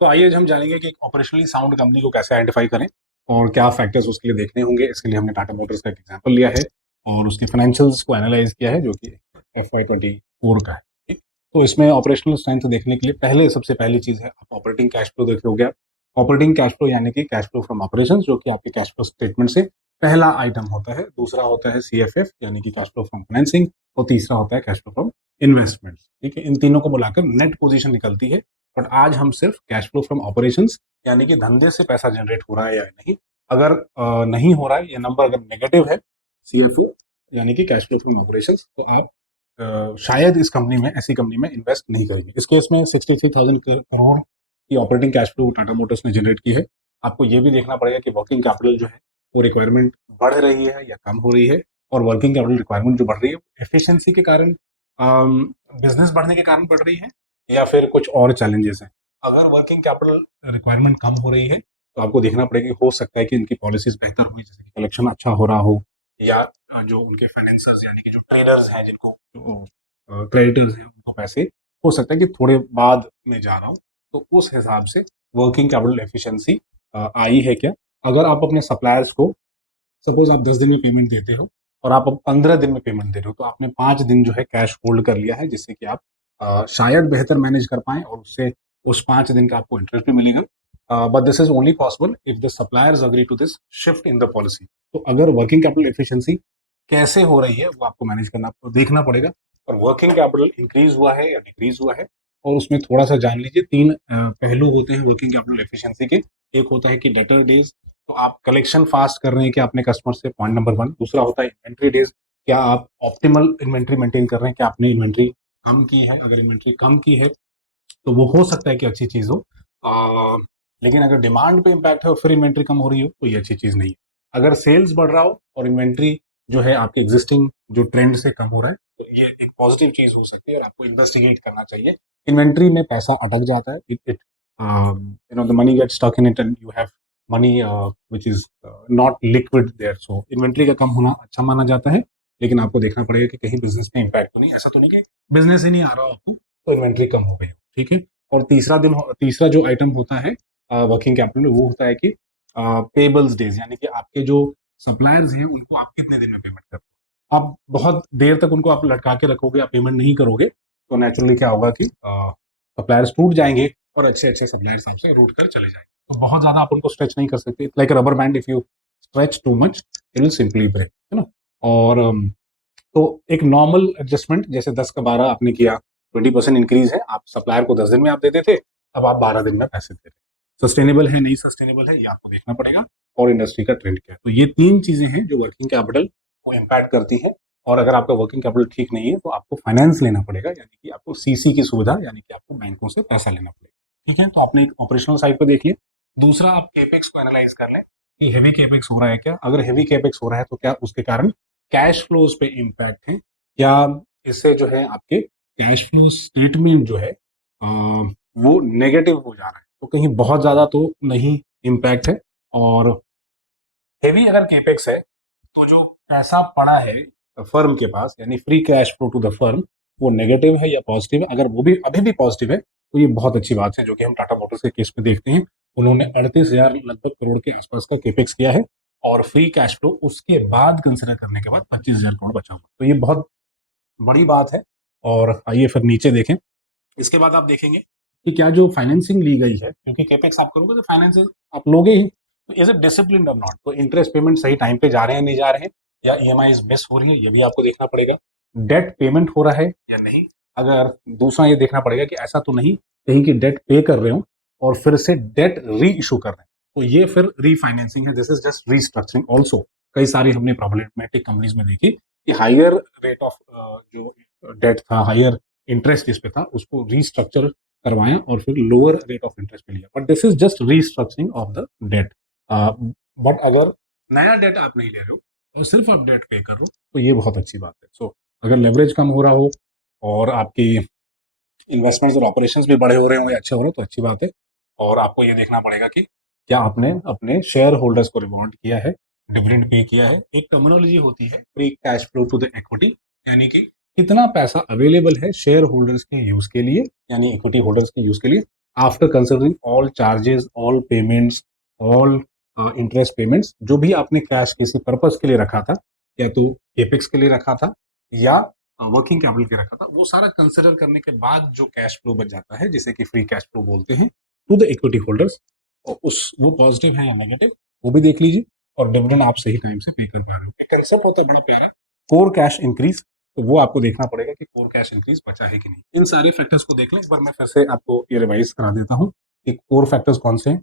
तो आइए आज हम जानेंगे कि एक ऑपरेशनली साउंड कंपनी को कैसे आइडेंटिफाई करें और क्या फैक्टर्स उसके लिए देखने होंगे। इसके लिए हमने टाटा मोटर्स का एक एग्जांपल लिया है और उसके फाइनेंशियल्स को एनालाइज किया है जो कि FY 24 का है। ठीक, तो इसमें ऑपरेशनल स्ट्रेंथ देखने के लिए पहले सबसे पहली चीज है आप ऑपरेटिंग कैश फ्लो देखोगे। ऑपरेटिंग कैश फ्लो यानी कि कैश फ्लो फ्रॉम ऑपरेशन, जो कि आपके कैश फ्लो स्टेटमेंट से पहला आइटम होता है। दूसरा होता है CFF यानी कि कैश फ्लो फ्रॉम फाइनेंसिंग, और तीसरा होता है कैश फ्लो फ्रॉम इन्वेस्टमेंट। ठीक है, इन तीनों को मिलाकर नेट पोजीशन निकलती है। बट आज हम सिर्फ कैश फ्लो फ्रॉम ऑपरेशंस यानी कि धंधे से पैसा जनरेट हो रहा है या नहीं, अगर नहीं हो रहा है ये नंबर अगर नेगेटिव है, CFO यानी कि कैश फ्लो फ्रॉम ऑपरेशंस, तो आप शायद इस कंपनी में, ऐसी कंपनी में इन्वेस्ट नहीं करेंगे। इस केस में 63,000 करोड़ की operating cash flow Tata Motors ने जनरेट की है। आपको ये भी देखना पड़ेगा कि वर्किंग कैपिटल जो है वो रिक्वायरमेंट बढ़ रही है या कम हो रही है। और वर्किंग कैपिटल रिक्वायरमेंट जो बढ़ रही है एफिशिएंसी के कारण, बिजनेस बढ़ने के कारण बढ़ रही है, या फिर कुछ और चैलेंजेस हैं। अगर वर्किंग कैपिटल रिक्वायरमेंट कम हो रही है तो आपको देखना पड़ेगा कि हो सकता है कि इनकी पॉलिसीज बेहतर हुई, जैसे कि कलेक्शन अच्छा हो रहा हो, या जो उनके फाइनेंसर्स यानी कि जो ट्रेडर्स हैं, जिनको क्रेडिटर्स हैं, उनको पैसे हो सकता है कि थोड़े बाद में जा रहा हो। तो उस हिसाब से वर्किंग कैपिटल एफिशिएंसी आई है क्या। अगर आप अपने सप्लायर्स को, सपोज आप 10 दिन में पेमेंट देते हो और आप अब 15 दिन में पेमेंट दे रहे हो, तो आपने 5 दिन जो है कैश होल्ड कर लिया है, जिससे कि आप शायद बेहतर मैनेज कर पाए और उससे उस 5 दिन का आपको इंटरेस्ट भी मिलेगा। But this is only possible if the suppliers agree to this shift in the policy. तो अगर वर्किंग कैपिटल एफिशिएंसी कैसे हो रही है वो आपको मैनेज करना, आपको देखना पड़ेगा। और वर्किंग कैपिटल इंक्रीज हुआ है या डिक्रीज हुआ है, और उसमें थोड़ा सा जान लीजिए। तीन पहलू होते हैं वर्किंग कैपिटल एफिशिएंसी के। एक होता है कि डेटर डेज, तो आप कलेक्शन फास्ट कर रहे हैं क्या अपने कस्टमर से, पॉइंट नंबर 1। दूसरा होता है इन्वेंट्री डेज, क्या आप ऑप्टिमल इन्वेंट्री मेंटेन कर रहे हैं, क्या आपने इन्वेंट्री कम की है। अगर इन्वेंट्री कम की है तो वो हो सकता है कि अच्छी चीज हो, लेकिन अगर डिमांड पे इम्पैक्ट है और फिर इन्वेंट्री कम हो रही हो तो ये अच्छी चीज नहीं है। अगर सेल्स बढ़ रहा हो और इन्वेंट्री जो है आपके एग्जिस्टिंग जो ट्रेंड से कम हो रहा है, तो ये एक पॉजिटिव चीज हो सकती है और आपको इन्वेस्टिगेट करना चाहिए। इन्वेंट्री में पैसा अटक जाता है, it it you know the money get stuck in it and you have money which is not liquid there. So inventory का कम होना अच्छा माना जाता है, लेकिन आपको देखना पड़ेगा कि कहीं बिजनेस में इम्पैक्ट तो नहीं, ऐसा तो नहीं कि बिजनेस ही नहीं आ रहा हो आपको तो इन्वेंट्री कम हो गई हो। ठीक है। और तीसरा जो आइटम होता है वर्किंग कैपिटल में, वो होता है कि पेबल्स डेज, यानी कि आपके जो सप्लायर्स हैं उनको आप कितने दिन में पेमेंट करते हो। आप बहुत देर तक उनको आप लटका के रखोगे, आप पेमेंट नहीं करोगे, तो नेचुरली क्या होगा कि सप्लायर्स टूट जाएंगे और अच्छे अच्छे सप्लायर्स आपसे रूट कर चले जाएंगे। तो बहुत ज्यादा आप उनको स्ट्रेच नहीं कर सकते, like rubber band, if you stretch too much it will simply break, है ना। और तो एक नॉर्मल एडजस्टमेंट, जैसे 10 का 12 आपने किया, 20% इंक्रीज है। आप सप्लायर को 10 दिन में आप देते थे, अब आप 12 दिन में पैसे दे रहे। सस्टेनेबल है नहीं सस्टेनेबल है ये आपको देखना पड़ेगा, और इंडस्ट्री का ट्रेंड क्या है। तो ये तीन चीजें हैं जो वर्किंग कैपिटल को इम्पैक्ट करती हैं। और अगर आपका वर्किंग कैपिटल ठीक नहीं है तो आपको फाइनेंस लेना पड़ेगा, यानी कि आपको CC की सुविधा, यानी कि आपको बैंकों से पैसा लेना पड़ेगा। ठीक है, तो आपने एक ऑपरेशनल साइड पर देख लिया। दूसरा, आप केपेक्स को एनालाइज कर लें कि हेवी केपेक्स हो रहा है क्या। अगर हेवी केपेक्स हो रहा है तो क्या उसके कारण कैश फ्लोज पे इम्पैक्ट है, क्या इससे जो है आपके कैश फ्लो स्टेटमेंट जो है वो नेगेटिव हो जा रहा है। तो कहीं बहुत ज्यादा तो नहीं इम्पैक्ट है। और हेवी अगर केपेक्स है तो जो पैसा पड़ा है फर्म के पास, यानी free cash flow to the firm, वो नेगेटिव है या पॉजिटिव है। अगर वो भी अभी भी पॉजिटिव है तो ये बहुत अच्छी बात है, जो कि हम टाटा मोटर्स के केस में देखते हैं। उन्होंने 38,000 लगभग करोड़ के आसपास का केपेक्स किया है, और फ्री कैश फ्लो उसके बाद कंसिडर करने के बाद 25,000 करोड़ बचा हुआ। तो ये बहुत बड़ी बात है। और आइए फिर नीचे देखें। इसके बाद आप देखेंगे कि क्या जो फाइनेंसिंग ली गई है, क्योंकि केपेक्स आप करोगे तो फाइनेंस आप लोगे ही, तो इज इट डिसिप्लिन और नॉट। तो इंटरेस्ट पेमेंट सही टाइम पे जा रहे हैं नहीं जा रहे हैं, या EMI मिस हो रही है, ये भी आपको देखना पड़ेगा। डेट पेमेंट हो रहा है या नहीं। अगर दूसरा ये देखना पड़ेगा कि ऐसा तो नहीं कहीं की डेट पे कर रहे हो और फिर से डेट री इशू कर रहे हैं, तो ये फिर रीफाइनेंसिंग है, this is just restructuring also. कई सारी हमने प्रॉब्लमेटिक कंपनीज में देखी कि हायर रेट ऑफ जो डेट था, हायर इंटरेस्ट जिस पे था, उसको रीस्ट्रक्चर करवाया और फिर लोअर रेट ऑफ इंटरेस्ट पे लिया। But this is just restructuring of the debt. But अगर नया डेट आप नहीं ले रहे हो और सिर्फ आप डेट पे कर रहे हो तो ये बहुत अच्छी बात है। सो अगर लेवरेज कम हो रहा हो और आपकी इन्वेस्टमेंट्स और ऑपरेशंस भी बड़े हो रहे हो या अच्छे हो रहे हो तो अच्छी बात है। और आपको ये देखना पड़ेगा कि क्या आपने अपने शेयर होल्डर्स को रिवॉर्ड किया है, डिविडेंड पे किया है। एक टर्मिनोलॉजी होती है free cash flow to the equity, यानी कि कितना पैसा अवेलेबल है शेयर होल्डर्स के यूज के लिए, यानी इक्विटी होल्डर्स के यूज के लिए। After considering all charges, all payments, all interest payments, जो भी आपने कैश किसी पर्पस के लिए रखा था, या तो केपेक्स के लिए रखा था या वर्किंग कैपिटल के रखा था, वो सारा कंसिडर करने के बाद जो कैश फ्लो बच जाता है, जिसे कि फ्री कैश फ्लो बोलते हैं, टू द इक्विटी होल्डर्स, और उस वो पॉजिटिव है या नेगेटिव, वो भी देख लीजिए। और डिविडेंड आप सही टाइम से पे कर पा रहे हो। एक कंसेप्ट होता है बड़ा प्यारा, कोर कैश इंक्रीज, तो वो आपको देखना पड़ेगा कि कोर कैश इंक्रीज बचा है कि नहीं। इन सारे फैक्टर्स को देख लें एक बार, मैं फिर से आपको ये रिवाइज करा देता हूँ कि कोर फैक्टर्स कौन से हैं।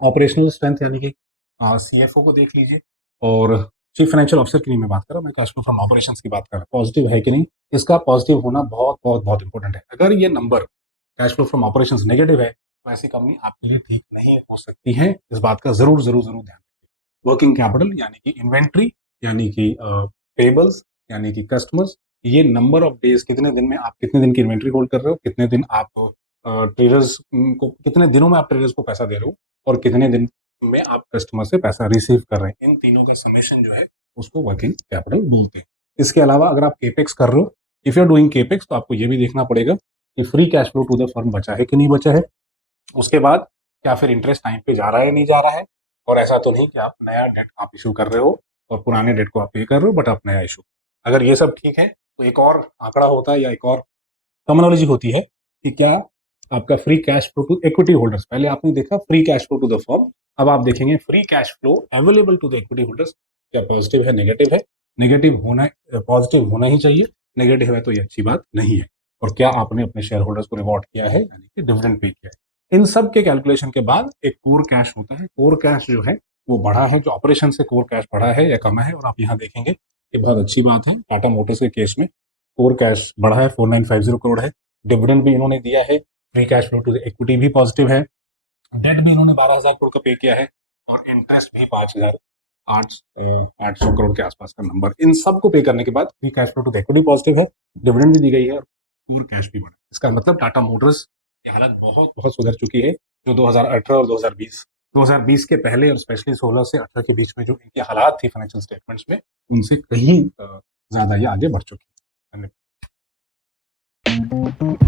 ऑपरेशनल स्ट्रेंथ यानी कि सीएफओ को देख लीजिए, और चीफ फाइनेंशियल ऑफिसर की नहीं मैं बात कर रहा हूँ, मैं कैश फ्लो फ्रॉम ऑपरेशंस की बात कर रहा हूँ, पॉजिटिव है कि नहीं, इसका पॉजिटिव होना बहुत बहुत बहुत इंपॉर्टेंट है। अगर ये number cash flow from operations negative है, तो ऐसी कंपनी आपके लिए ठीक नहीं हो सकती है। इस बात का जरूर जरूर जरूर ध्यान रखिए। वर्किंग कैपिटल यानी कि इन्वेंट्री, यानी कि पेबल्स, यानी कि कस्टमर्स, ये नंबर ऑफ डेज, कितने दिन में आप कितने दिन की इन्वेंट्री होल्ड कर रहे हो, कितने दिन आप ट्रेडर्स को, कितने दिनों में आप ट्रेडर्स को पैसा दे रहे हो, और कितने दिन में आप कस्टमर से पैसा रिसीव कर रहे हैं, इन तीनों का समेशन जो है उसको वर्किंग कैपिटल बोलते हैं। इसके अलावा अगर आप केपेक्स कर रहे हो, if you are doing capex, तो आपको ये भी देखना पड़ेगा कि free cash flow to the firm बचा है कि नहीं बचा है। उसके बाद क्या फिर इंटरेस्ट टाइम पे जा रहा है नहीं जा रहा है, और ऐसा तो नहीं कि आप नया डेट आप इशू कर रहे हो और पुराने डेट को आप पे कर रहे हो बट आप नया इशू। अगर ये सब ठीक है, तो एक और आंकड़ा होता है या एक और टर्मिनोलॉजी होती है कि क्या आपका free cash flow to equity holders, पहले आपने देखा free cash flow to the firm, अब आप देखेंगे free cash flow available to the equity holders, क्या पॉजिटिव है नेगेटिव है। नेगेटिव होना, पॉजिटिव होना ही चाहिए, नेगेटिव है तो ये अच्छी बात नहीं है। और क्या आपने अपने शेयर होल्डर्स को रिवॉर्ड किया है, यानी कि डिविडेंड पे किया है। इन सब के कैलकुलेशन के बाद एक कोर कैश होता है। कोर कैश जो है वो बढ़ा है, जो ऑपरेशन से कोर कैश बढ़ा है या कमा है, और आप यहाँ देखेंगे ये बहुत अच्छी बात है। टाटा मोटर्स के केस में कोर कैश बढ़ा है, 4950 करोड़ है। डिविडेंड भी इन्होंने दिया है, free cash flow to equity भी पॉजिटिव है, डेट भी इन्होंने 12,000 करोड़ का पे किया है, और इंटरेस्ट भी 5,800 करोड़ के आसपास का नंबर। इन सब को पे करने के बाद free cash flow to equity positive है, डिविडेंड भी दी गई है, और कोर कैश भी बढ़ा। इसका मतलब टाटा मोटर्स की हालत बहुत बहुत सुधर चुकी है। जो 2018 और 2020 के पहले, और स्पेशली 16 से 18 के बीच में जो इनकी हालात थी फाइनेंशियल स्टेटमेंट्स में, उनसे कहीं ज्यादा ये आगे बढ़ चुकी है। धन्यवाद।